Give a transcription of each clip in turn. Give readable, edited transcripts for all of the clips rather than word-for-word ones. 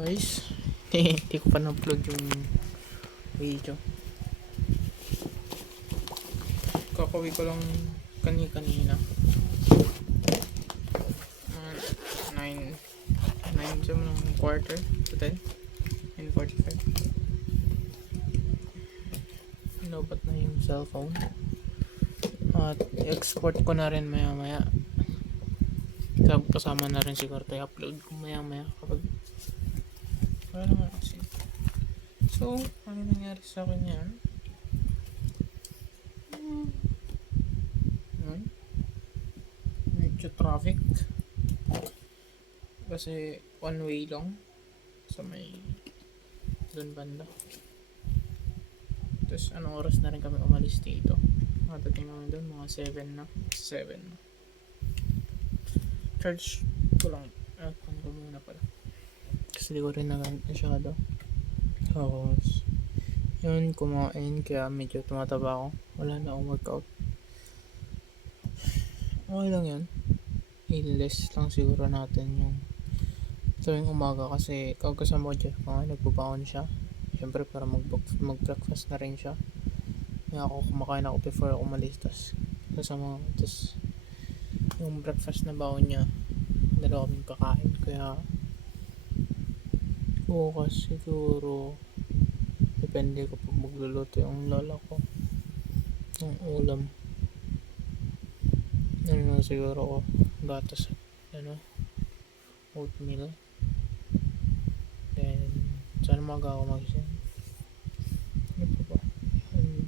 Guys, hindi ko pa na-upload yung video. Kakawi ko lang kanina. 9 jam ng quarter to 10 and 45. Lobat na yung cellphone. At export ko na rin maya. Kasama na rin siguro tayo upload ko maya kapag wala naman kasi. So, ano nangyari sa akin yan? Medyo traffic kasi one way lang sa may doon banda. Tapos anong oras na rin kami umalis dito? Matating namin doon mga 7 na. Charge ko lang aircon ko muna pala kasi di ko rin nagamit masyado. Tapos yun, kumain kaya medyo tumataba ako. Wala na akong workout. Okay lang yun. I-less lang siguro natin yung tuwing umaga kasi kasama ko dyan nagbabaon siya. Siyempre para mag-breakfast na rin siya. Kaya ako kumakain ako before ako umalis. Tapos yung breakfast na baon niya dalawa kaming kakain. Kaya bukas siguro depende kapag magluluto yung lola ko ng ulam. Ano siguro ko gatas oatmeal. Then sana maga ako magising. Ano pa ba?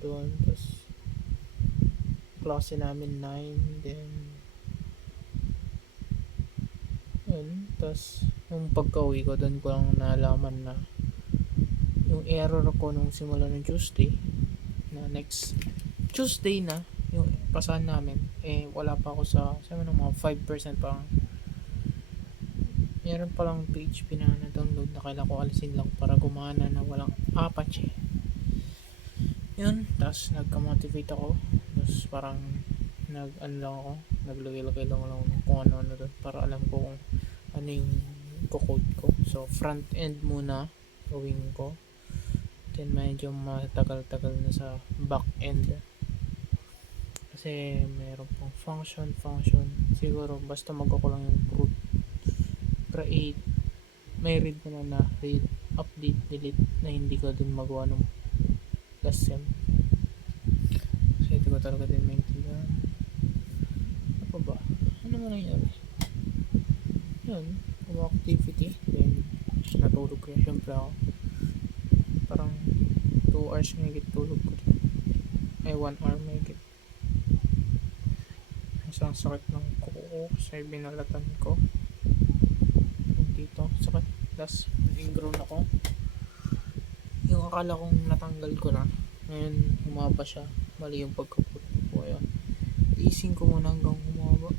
Doon. Tapos klase namin 9. Then yun. Tapos yung pagka-uwi ko doon ko lang nalaman na yung error ko nung simula ng Tuesday na next Tuesday na yung pasahan namin wala pa ako sa mga 5% pa lang. Meron palang PHP na na-download na kailangan ko alisin lang para gumana na walang Apache. Yun, tapos nagka-motivate ako. Tapos parang naglagay lang kung ano doon para alam ko kung ano yung code ko. So front end muna gawin ko. Then medyo matagal-tagal na sa back end. Kasi meron pang function. Siguro basta magawa ko lang yung root. Create. May read naman na read, update, delete na hindi ko din magawa nung last sem. Kasi hindi ko talaga din maintindihan. Ano ba? Ano man nangyari? Yun. Activity. Then natulog ko yun. Siyempre ako. Parang 2 hours may tulog ko din. 1 hour may isang sakit ng kuko ko sa binalatan ko dito sakit. Tapos ingrown ako. Yung akala kong natanggal ko na ngayon humaba siya. Mali yung pagkaput ko. Ayan, ising ko muna hanggang humaba.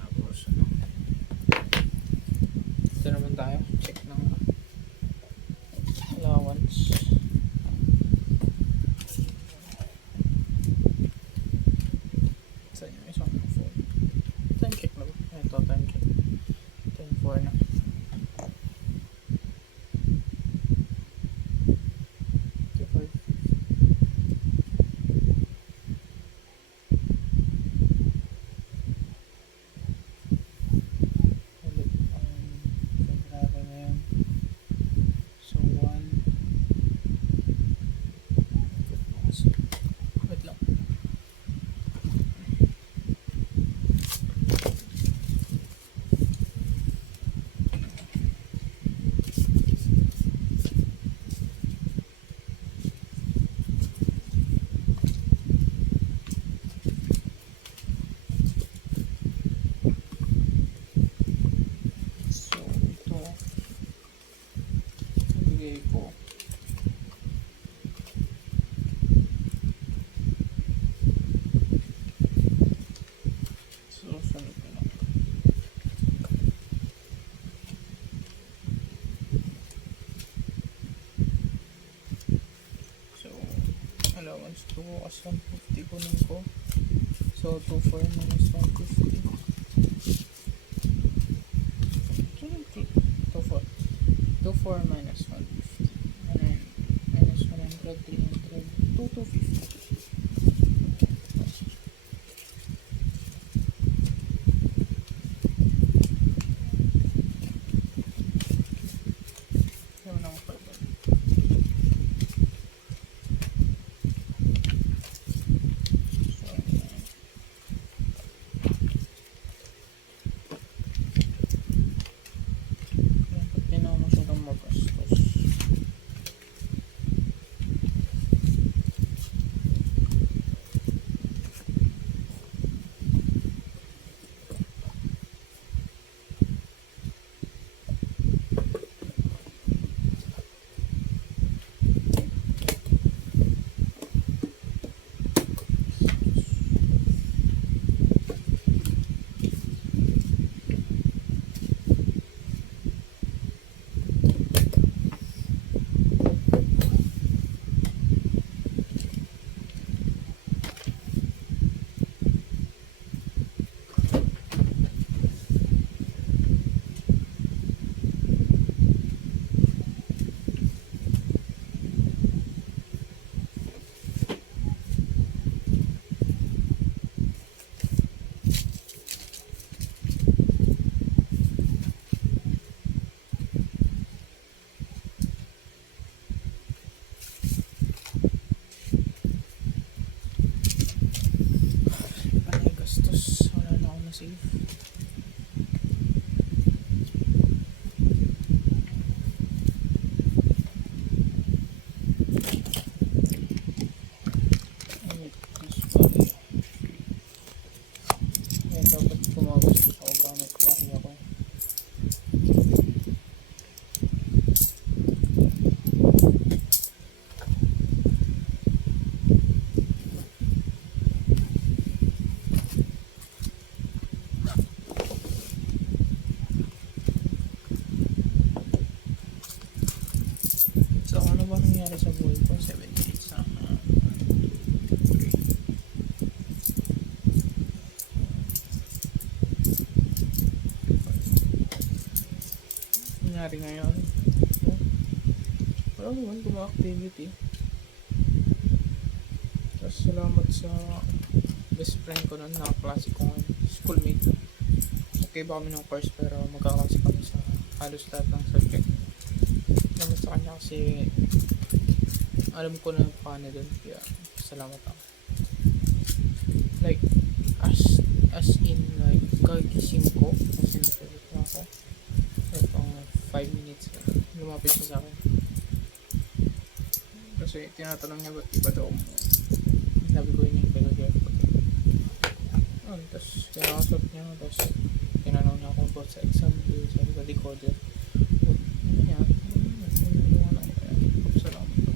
Tapos ito naman tayo check ng allowance. Time check 10:04 na. So 1 wait lang. Ko so sunod ko lang. So allowance to as 150 kunin ko. So 24 minus 150 4 minus 150. Ano yun? Minus 100, 300, 250. Yun ang pagod. So, kaya pag tinaw mo siya lang magastos. Panay gastos. Wala na akong na-save. Ay, mas pare. Kaya dapat gumagastos ako gamit pare ako. So, ano ba nangyari sa buhay ko? 7 minutes na. Okay. Nangyari ngayon. Oh, wala naman activity. Tapos salamat sa best friend ko nun, nakaklase ko ngayon. Schoolmate. Okay ba kami ng course pero magkaklase kami sa halos lahat ng subject. Salamat sa kanya kasi alam ko na paano dun, kaya salamat ako. Like, as in like, kagising ko kasi natulog na ako. Ito, 5 minutes na lumapit siya sa akin. Kasi tinatanong niya ba't iba daw mo. Sabi ko yun yung pinag-girl ko. Tapos kinakasot niya, tapos tinanong niya kung ba't sa exam day, sabi ko decoder. Ano niya? Salamat po.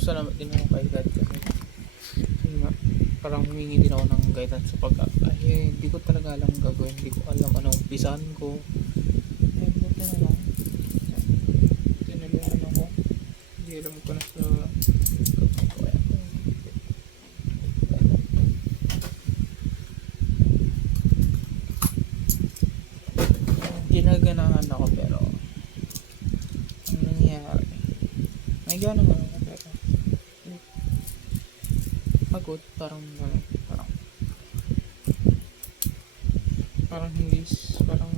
Salamat din ako kay God kasi yun nga, parang humingi din ako ng guidance sa ay hindi ko talaga alam gagawin, hindi ko alam anong umpisahan ko. Buti na lang tinulungan ako, hindi alam ko na sa gagawin ko. Ginaganahan ako pero ang nangyayari may gana nga ako pero pagod, parang hindi, parang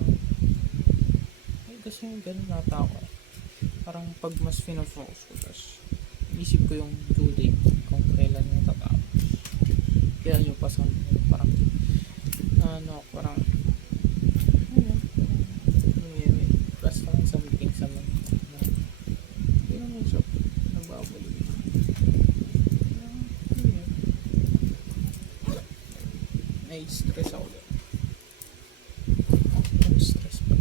ay kasi ganun nata ako. Parang pag mas fina-focus ko, tapos isip ko yung due date kung kailan yung tatapos, kaya yung pasang parang parang basta lang something sa mga hindi naman siya nababalik. Ay, stress ako doon. Ay, stress pa.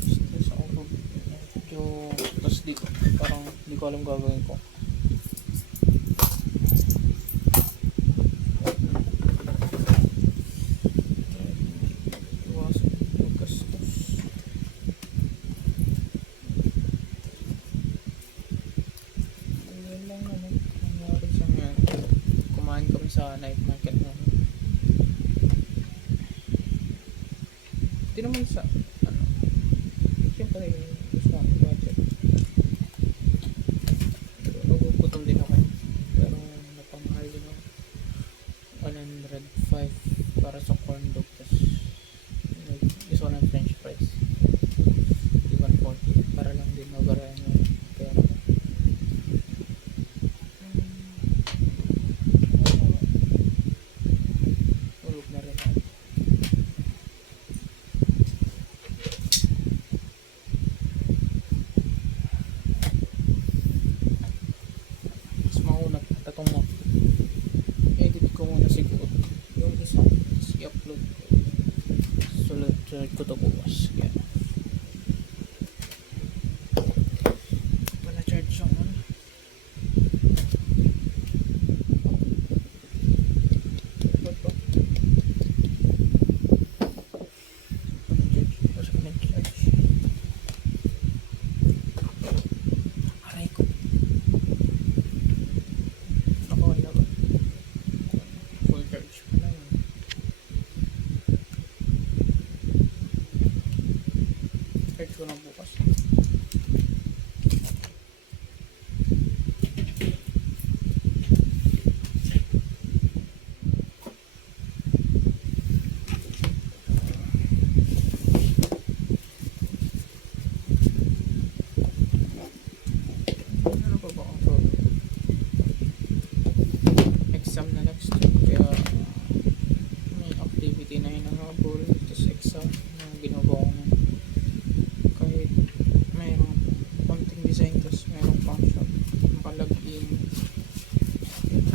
Stress ako doon. Medyo, tapos dito, parang hindi ko alam gagawin ko. Iwasan, magkastos. Ayun lang naman. Nangyari sa mga kumain kami sa night market namin. Hindi naman sa ano, siyempre gusto ko budget, pero nagugutom din ako, pero napamahal din ako. 105 para sa corn dog, tas gusto ko ng french fries, di 140 para lang din mabarayan yung pera ko. Tulog na rin ako. Mas maunat tatong mo, edit ko muna siguro yung isa, tapos i-upload ko, sulat ko to bukas. Kaya wala charge yung ano. Ba't ba? Wala charge. Basta wala charge. Aray ko. Nakawala ba? Full charge pa na yun. Charge ko na bukas. Ano pa ba ako? Exam na next week, kaya may activity na hinahabol, tapos exam na ginagawa ko na. Kahit mayroong konting design, tapos mayroong function, makalagin.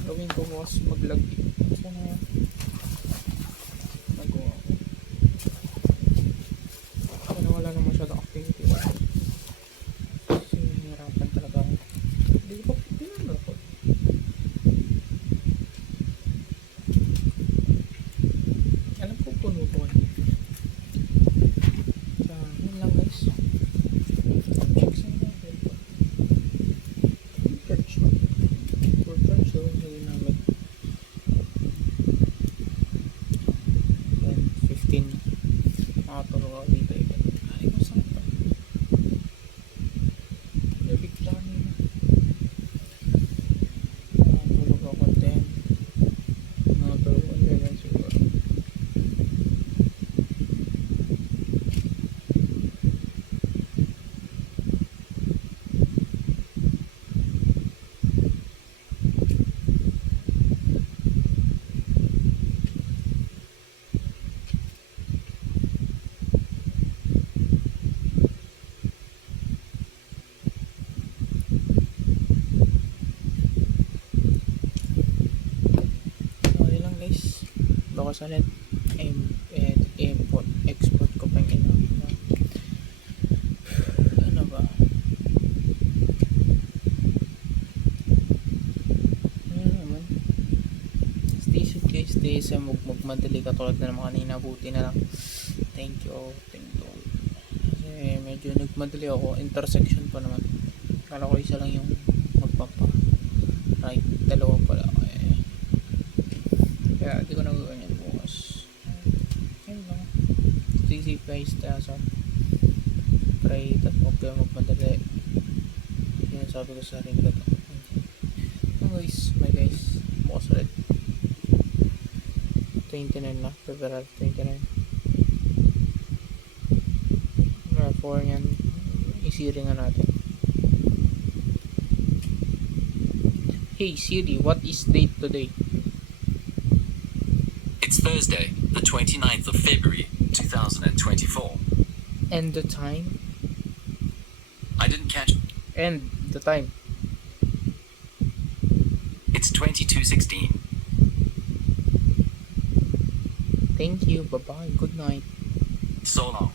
Gawin ko bukas maglagin. So na nagawa ko. Kaya wala na masyadong activity. Kasi nahihirapan talaga ako. Hindi ko pa pinag-record. Alam ko puno ko. Sa yun lang guys. Checks na natin. Church ba? For church daw yung gawin namin. 10:15. Makatulog ako dito agad. Ay, masakit pa. Nabigla nila. Makatulog ako 10. Makatulog ako 11 siguro. Okay lang guys. Bakas ulit. Import, export ko pa yung ino. Ano ba? Ano naman? Stay safe guys. Stay sa magmadali katulad na naman kanina. Buti na lang. Thank you. Thank you. Kasi medyo nagmadali ako. Intersection pa naman. Kala ko isa lang yung magpapa right. Dalawa pala. Kaya di ko nagawin yan bukas. Ayun lang. Stay safe guys. So, pray at huwag kayo magmadali. Yun sabi ko sa sarili ko to. So guys, bye guys. Bukas ulit. 29 na. February 29. For yan, isiri nga natin. Hey Siri, what is date today? It's Thursday, the 29th of February, 2024. And the time? I didn't catch. And the time? It's 22:16. Thank you. Bye-bye. Good night. So long.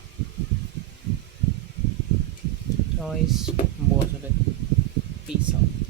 Guys, bukas ulit. Peace out.